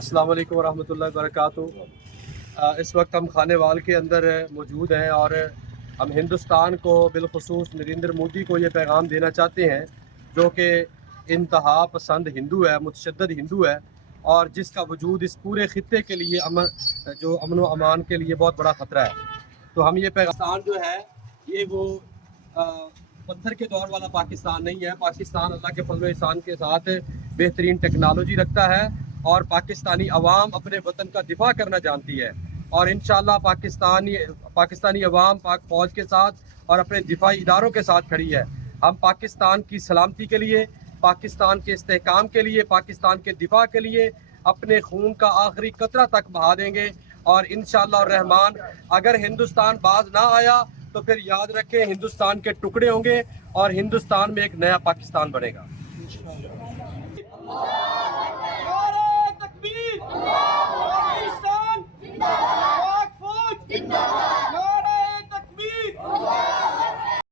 अस्सलाम वालेकुम वरहमतुल्लाहि वबरकातुहू। इस वक्त हम खाने वाल के अंदर मौजूद हैं और हम हिंदुस्तान को बिलखुसूस नरेंद्र मोदी को ये पैगाम देना चाहते हैं, जो कि इंतहा पसंद हिंदू है, मुतशद्दिद हिंदू है और जिसका वजूद इस पूरे खित्ते के लिए अमन व अमान के लिए बहुत बड़ा ख़तरा है। तो हम ये पाकिस्तान जो है ये वो पत्थर के दौर वाला पाकिस्तान नहीं है। पाकिस्तान अल्लाह के फजल व एहसान के साथ बेहतरीन टेक्नोलॉजी रखता है और पाकिस्तानी अवाम अपने वतन का दिफा करना जानती है और इंशाअल्लाह पाकिस्तानी अवाम पाक फ़ौज के साथ और अपने दिफाई इदारों के साथ खड़ी है। हम पाकिस्तान की सलामती के लिए, पाकिस्तान के इस्तेहकाम के लिए, पाकिस्तान के दिफा के लिए अपने खून का आखिरी कतरा तक बहा देंगे और इंशाअल्लाह रहमान अगर हिंदुस्तान बाज ना आया तो फिर याद रखें हिंदुस्तान के टुकड़े होंगे और हिंदुस्तान में एक नया पाकिस्तान बनेगा।